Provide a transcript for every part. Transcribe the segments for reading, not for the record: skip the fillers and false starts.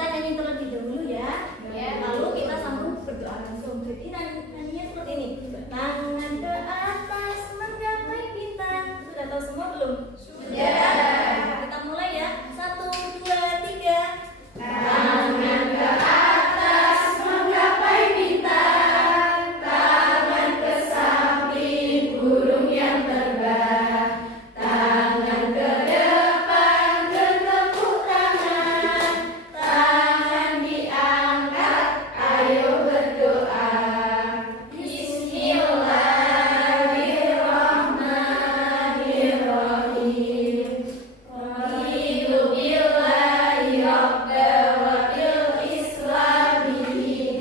kita nyanyi terlebih dahulu ya. Lalu kita sambung berdoa langsung. Jadi nyanyinya seperti ini. Tangan ke atas menggapai bintang. Sudah tahu semua belum? Sudah. Kita mulai ya. 1, 2, 3. Tangan ke atas menggapai bintang. Tangan ke samping burung yang terbang. Tangan ke depan bertepuk tangan. Tangan diangkat, ayo berdoa. Bismillahirrahmanirrahim. Alhamdulillahi rabbil wabil islami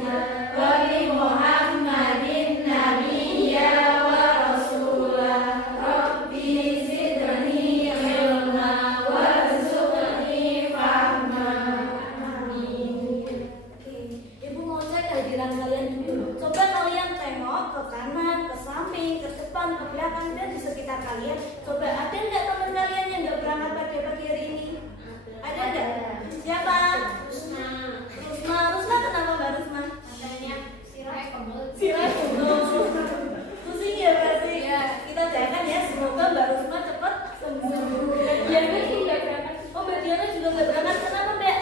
wa bi Muhammadin nabiyya wa rasulah. Rabbi zidni ilma warzuqni fahma. Amin. Oke, Ibu mau cek kehadiran kalian dulu. Coba kalian tengok ke kanan, ke samping, ke depan, ke belakang, dan di sekitar kalian. Coba ada nggak teman kalian yang nggak berangkat pada pagi hari ini? Ada nggak? Siapa? Rusma. Rusma kenapa Mbak Rusma? Katanya sirah kebel. Pusing ya berarti. Kita doakan ya, semoga Mbak Rusma cepat sembuh. Dan Diana juga nggak berangkat. Oh, Mbak Diana juga nggak berangkat. Kenapa Mbak?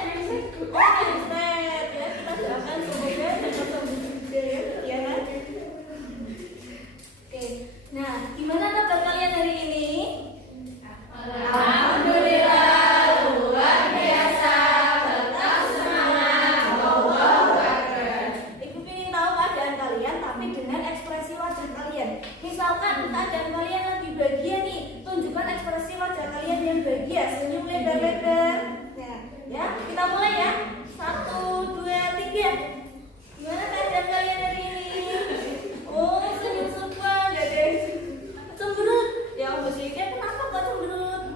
Oh, Ustaz. Ya, kita doakan semoga cepat sembuh juga ya, Diana. Oke, nah gimana kabar kalian hari ini? Alhamdulillah, luar biasa, tetap semangat, Allahu Akbar. Ibu ingin tahu keadaan kalian, tapi dengan ekspresi wajah kalian. Misalkan keadaan kalian lagi bahagia nih, tunjukkan ekspresi wajah kalian yang bahagia, senyum lebar-lebar. Nah, ya, kita mulai ya. 1, 2, 3. Gimana keadaan kalian hari ini? Oh, senyum semua, gak deh. Cemberut. Ya, Bu Sika, kenapa kok cemberut?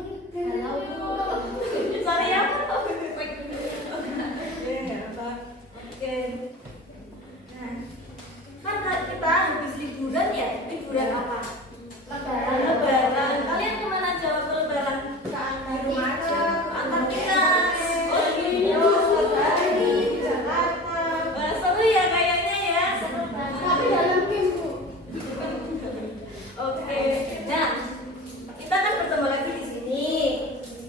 Sorry ya. Oke. Nah, kan kita habis liburan ya. Liburan apa? Lebaran. Kalian kemana aja waktu lebaran? Ke rumah aja. Antartika. Oh iya. Bali, Jakarta. Wah, seru ya kayaknya ya. Tapi dalam tim, Bu. Oke. Nah, kita kan bertemu lagi di sini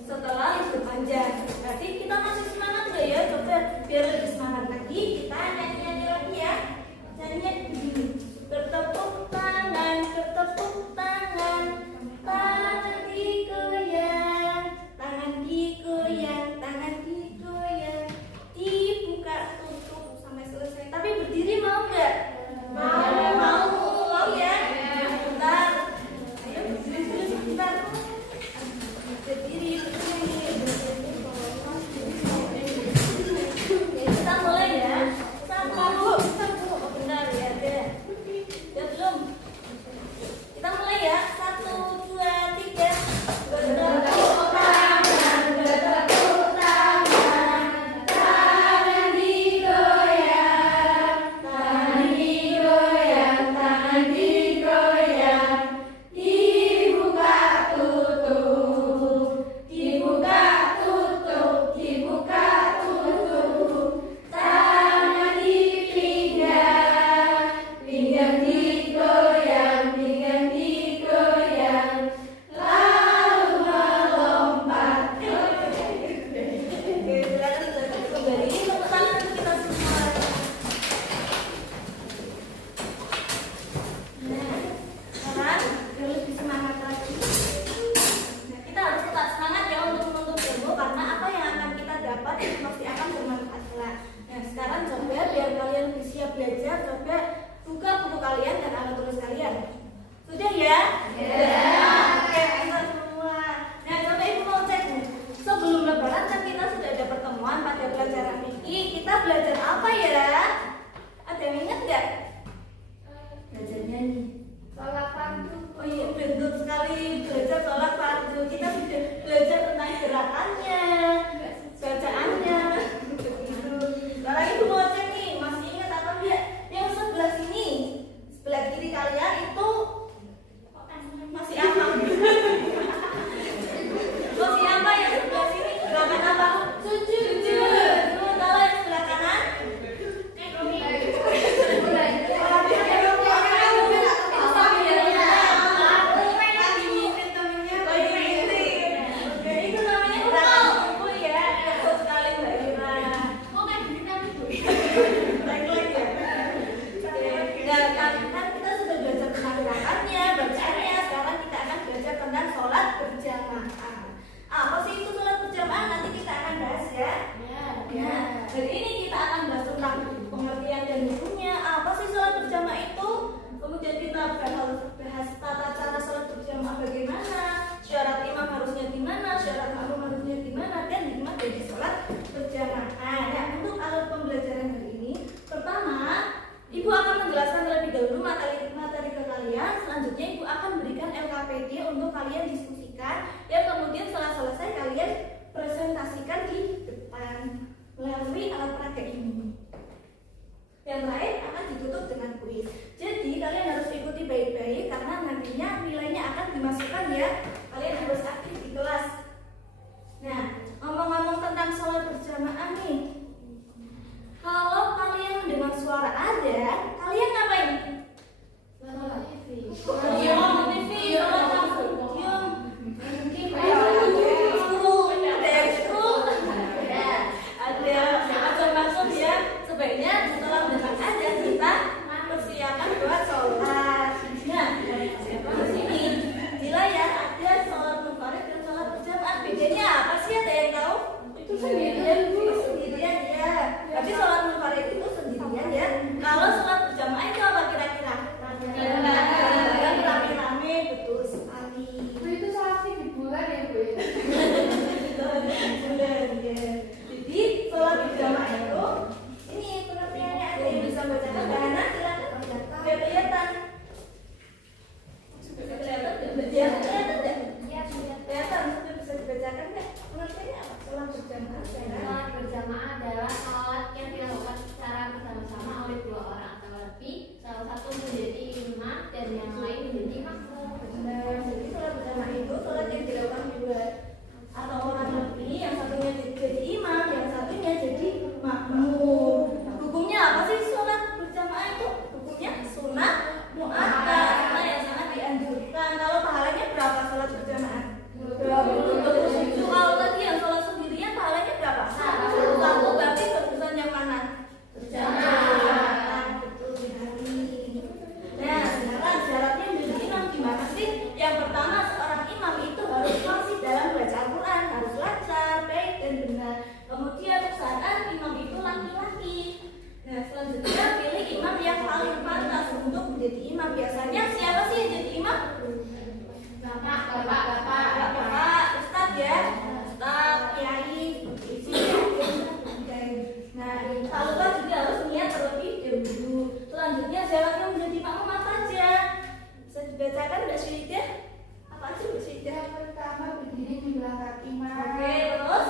setelah libur panjang. Berarti kita masih semangat nggak ya? Coba biar lebih semangat lagi, kita nyanyi lagi ya. Nyanyinya begini. Bertepuk tangan, tangan digoyang, tangan digoyang, tangan digoyang, dibuka tutup sampai selesai. Tapi berdiri mau nggak? Mau ya? Bentar. Ayo berdiri dulu sebentar. Berdiri. Oke, kita mulai ya. Satu. Oh, benar ya, deh. Ya belum. Kita mulai ya. 1, 2, 3. Bertepuk tangan, tangan digoyang, tangan digoyang, dibuka tutup, tangan di pinggang digoyang, lalu melompat. Oke, silakan kembali tepuk tangan untuk kita semua. Nah, sekarang biar lebih semangat lagi. Nah, kita harus tetap semangat ya untuk menuntut ilmu, karena apa yang akan kita dapat itu pasti akan bermanfaat kelak. Nah, sekarang coba biar kalian lebih siap belajar, coba buka buku kalian dan alat tulis kalian. Sudah ya? Oke, kita semua. Nah, coba Ibu mau cek nih. Sebelum lebaran kan kita sudah ada pertemuan pada pelajaran fikih. Kita belajar apa ya? Ada yang ingat nggak? Belajar nyanyi. Sholat fardu. Oh iya, betul sekali. Belajar sholat fardu. Kita sudah belajar tentang gerakannya, bacaannya. Sekarang Ibu mau cek nih, masih ingat atau enggak? Yang sebelah sini, sebelah kiri kalian itu masih apa? Masih apa yang sebelah sini? Gerakan apa? Sujud. Kalau Ya, hari ini kita akan bahas tentang pengertian dan hukumnya. Apa sih sholat berjamaah itu? Kemudian kita bahas tata cara sholat berjamaah bagaimana, syarat imam harusnya gimana, syarat makmum harusnya gimana, dan hikmah dari sholat berjamaah. Nah, untuk alat pembelajaran hari ini, pertama, Ibu akan menjelaskan terlebih dahulu materi ke kalian. Selanjutnya Ibu akan berikan LKPD untuk kalian diskusikan. Yang kemudian setelah selesai kalian presentasikan di depan melalui alat peraga ini. Yang terakhir akan ditutup dengan kuis. Jadi kalian harus ikuti baik-baik karena nantinya nilainya akan dimasukkan ya. Kalian harus aktif di kelas. Nah, ngomong-ngomong tentang sholat berjamaah nih. Kalau kalian mendengar suara adzan, kalian ngapain? Nonton TV. Nonton TV, sholat langsung. Ada maksud ya. Sebaiknya setelah mendengar adzan kita persiapan buat sholat. Nah, di sini di layar ada sholat munfarid dan sholat berjamaah. Bedanya apa sih? Ada yang tahu? Itu sendirian ya. Tapi sholat munfarid itu sendirian ya. Kalau sholat berjamaah itu apa kira-kira? Rame-rame, betul sekali. Itu sholat di bulan ya Bu? Bulan ya. Jadi sholat berjamaah itu ini pengertiannya ada yang bisa bacakan. Karena silakan kelihatan. Sudah kelihatan nggak? Kelihatan sudah bisa dibacakan nggak? Pengertiannya apa? Sholat berjamaah. Sholat berjamaah adalah sholat yang dilakukan secara bersama-sama oleh dua orang atau lebih, salah satu menjadi imam dan yang lain menjadi makmum. Benar. Jadi sholat berjamaah itu sholat yang dilakukan dua atau orang lebih, yang satunya jadi imam, yang satunya jadi makmum. Hukumnya apa sih sholat berjamaah itu? Hukumnya sunnah muakkad, sunnah yang sangat dianjurkan. Kalau pahalanya berapa sholat berjamaah? 27. Kalau tadi yang sholat sendirian pahalanya berapa? 1. Berarti bagusan yang mana? Berjamaah. Betul sekali. Nah, sekarang syaratnya menjadi imam gimana sih? Yang pertama, seorang imam itu harus fasih dalam baca Al-Quran, harus lancar, baik dan benar. Kemudian syarat imam itu laki-laki. Nah, selanjutnya pilih imam yang paling pantas untuk menjadi imam. Biasanya siapa sih yang jadi imam? Bapak, Ustadz ya, Ustadz, Kiai, isi ya. Nah, tak lupa juga harus niat terlebih dahulu. Selanjutnya syaratnya menjadi makmum apa aja? Bisa dibacakan Mbak Syidah? Apa aja Mbak Syidah? Yang pertama berdiri di belakang imam. Oke, terus?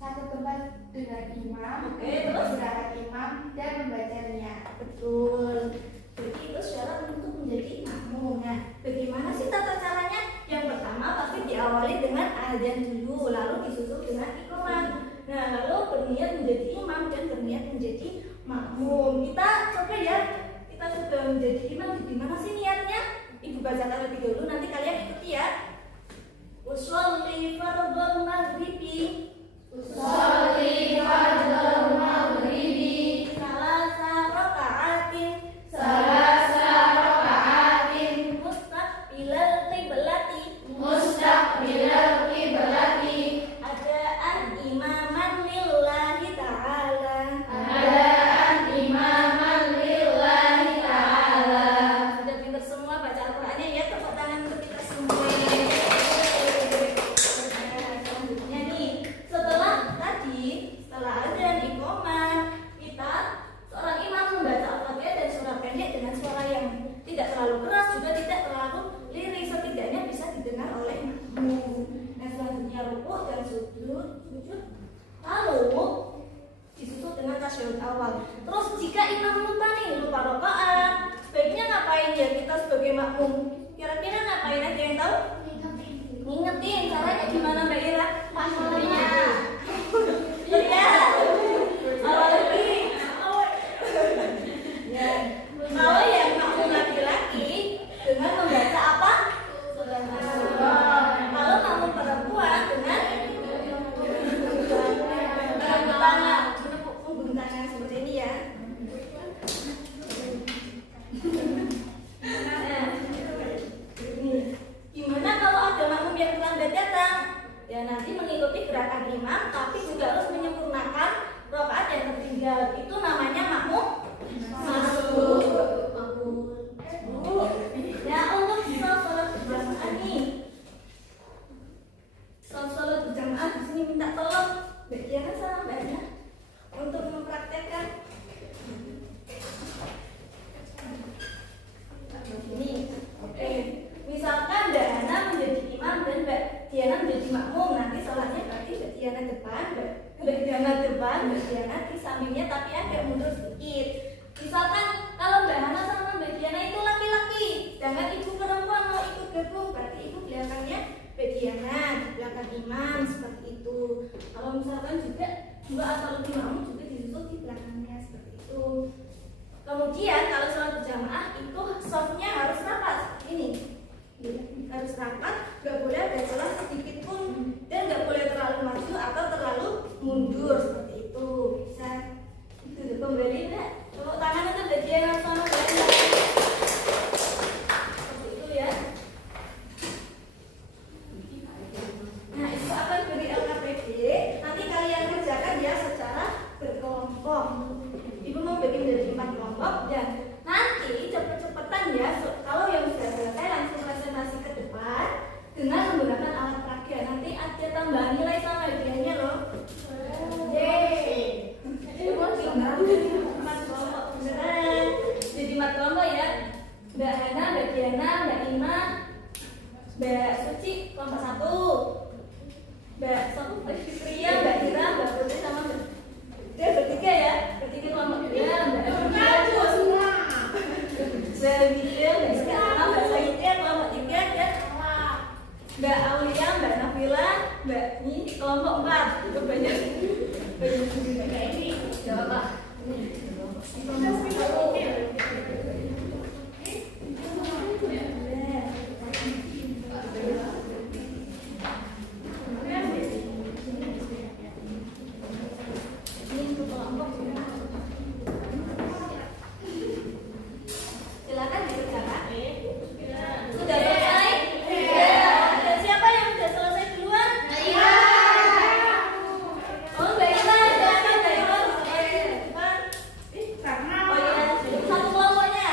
Satu tempat dengan imam. Oke, terus? Di belakang imam dan membacanya. Betul. Jadi itu syarat untuk menjadi makmum. Nah, bagaimana sih tata caranya? Yang pertama pasti diawali dengan adzan dulu, lalu disusul dengan iqamah. Nah, lalu berniat menjadi imam dan berniat menjadi makmum. Kita coba ya, kita sudah menjadi imam, gimana sih niatnya? Ibu bacakan lebih dulu, nanti kalian ikuti ya. Usolli fardhal maghribi. Usolli fardhal maghribi Salasa raka'atin. Mustaqbilal qiblati. Adaan imaman lillahi ta'ala. Sudah pintar semua baca Al-Qur'annya ya, tepuk tangan untuk kita semua. Selanjutnya nih, setelah adzan iqamah, kita seorang imam membaca Al-Fatihah dan surah pendek dengan suara yang tidak terlalu keras juga tidak terlalu lirik, setidaknya bisa didengar oleh makmum. Nah, selanjutnya rukuk dan sujud, lalu disusul dengan tasyahud awal. Terus jika imam lupa rakaat, sebaiknya ngapain ya kita sebagai makmum? Kira-kira ngapain? Ada yang tahu? Ngingetin. Caranya gimana Mbak Ira? Lihat. Awal lagi. Ya. Kalau yang makmum laki-laki dengan membaca apa? Kalau makmum perempuan dengan menepuk tangan seperti ini ya. Gimana kalau ada makmum yang terlambat datang? tinggal. Itu namanya makmum. Ya, untuk sholat berjamaah nih. Sholat berjamaah di sini minta tolong Mbak Diana sama Mbak Hana untuk mempraktekkan. Ini, oke. Misalkan Mbak Hana menjadi imam dan Mbak Diana menjadi makmum, nanti sholatnya berarti Mbak Diana depan, Mbak Diana depan, Mbak Diana di sampingnya tapi agak mundur sedikit. Misalkan kalau Mbak Hana sama Mbak Diana itu laki-laki, sedangkan ibu perempuan mau ikut gabung, berarti ibu belakangnya Mbak Diana, di belakang imam seperti itu. Kalau misalkan juga dua atau lebih makmum juga disusul di belakangnya seperti itu. Kemudian kalau sholat berjamaah itu softnya harus rapat ini, harus rapat, nggak boleh ada celah sedikit pun dan nggak boleh terlalu maju atau terlalu mundur seperti itu. Bisa itu kembali Mbak, tepuk tangan untuk Mbak Diana sama Mbak Hana. Seperti itu ya. Nah itu akan beri LKPD. Nanti kalian kerjakan ya secara berkelompok. Ibu mau bagi menjadi 4 kelompok dan nanti cepet-cepetan ya. Kalau yang sudah selesai langsung presentasi ke depan dengan menggunakan alat peraga. Nanti ada tambahan nilai sama hadiahnya loh. Yeay. Jadi 4 kelompok ya. Mbak Hana, Mbak Diana, Mbak Ima, Mbak Suci kelompok 1, Mbak Fitria, Mbak Ira, Mbak Putri sama Mbak bertiga ya, bertiga kelompok 2, Mbak Ira, Mbak Widya, Mbak Iskana, Mbak Saidia kelompok 3 dan Mbak Aulia, Mbak Nabila, Mbak Ni kelompok 4. Itu banyak ini jawab Pak. Silakan dikerjakan. Sudah selesai? Ada siapa yang sudah selesai duluan? Oh, baiklah, silakan baiklah. Oh iya, satu kelompoknya.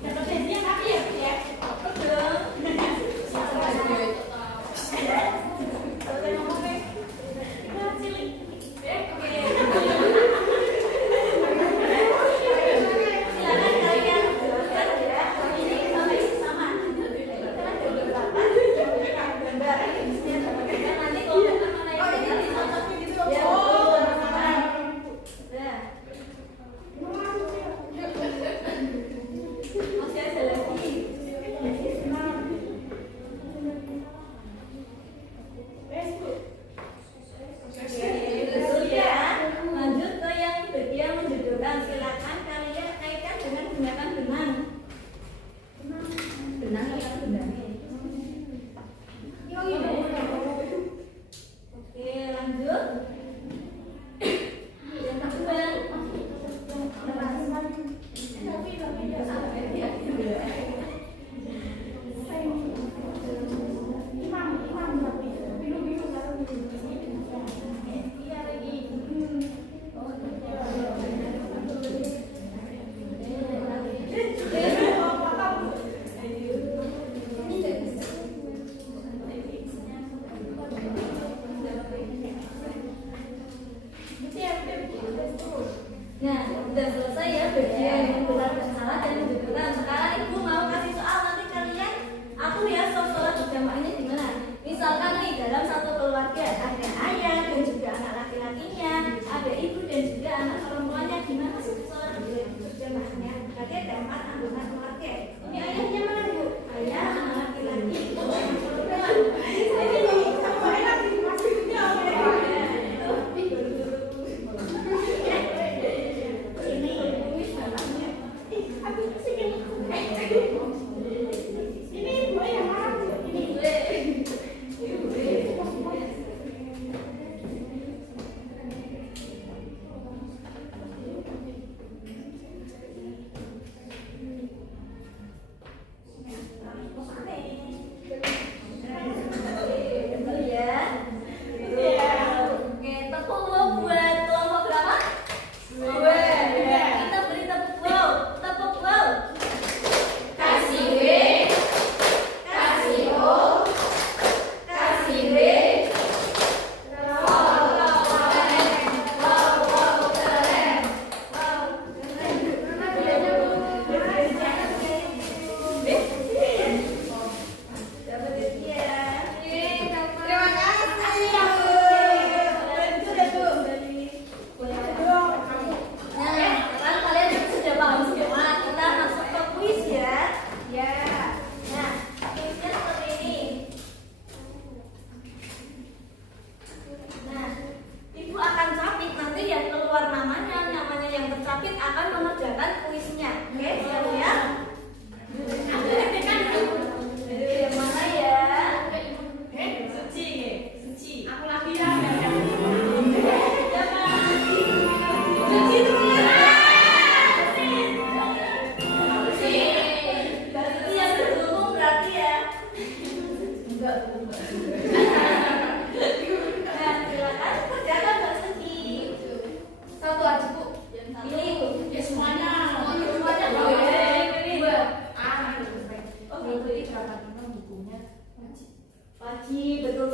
Dapat hadiah tapi ya, Bu ya. Belum. Nah, sudah selesai ya bagian yang benar dan salah dan menentukan. Sekarang ibu mau kasih soal, nanti kalian atur ya sholat berjamaahnya gimana. Misalkan nih dalam satu keluarga ada ayah dan juga anak laki-lakinya, ada ibu dan juga anak perempuannya, gimana sih sholat berjamaahnya? Berarti ada 4 anggota keluarga. Ini ayahnya mana Bu? Ayah, anak laki-laki, ibu, anak perempuan.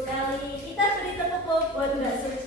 kali. Kita beri tepuk buat Mbak Suci.